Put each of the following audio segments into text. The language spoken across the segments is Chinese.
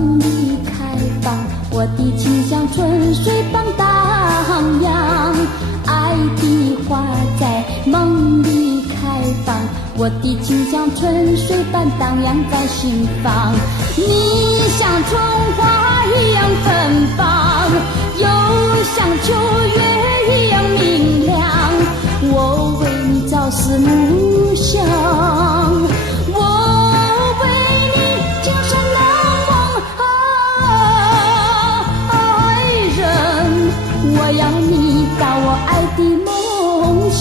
梦里开放，我的情像春水般荡漾。爱的花在梦里开放，我的情像春水般荡漾在心房。你像春花一样芬芳，又像秋月一样明亮。我为你朝思暮想，我为你今生难忘。爱人，我要你到我爱的梦乡。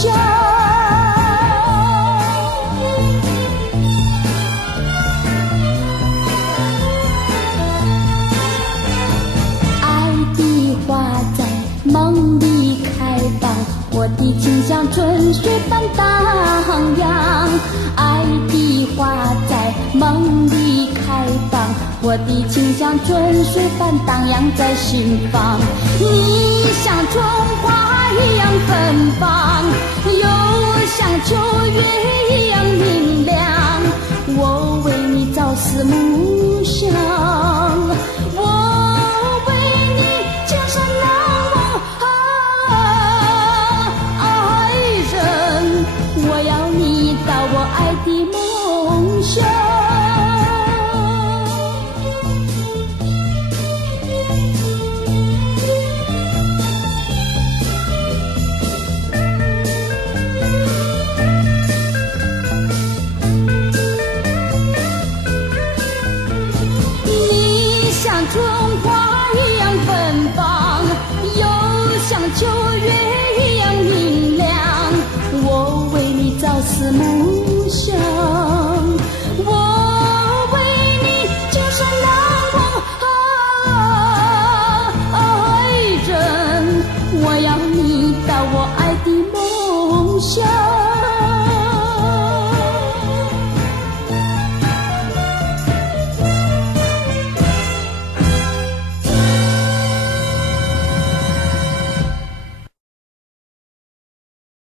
爱的花在梦里开放，我的情像春水般荡漾。爱的花在梦里开放，我的情像春水般荡漾在心房。你像春花一样芬芳，又像秋月一样明亮。我为你朝思暮想，我为你今生难忘。爱人，我要你到我爱的梦乡。你像春花一样芬芳，又像秋月一样明亮。我为你朝思暮想。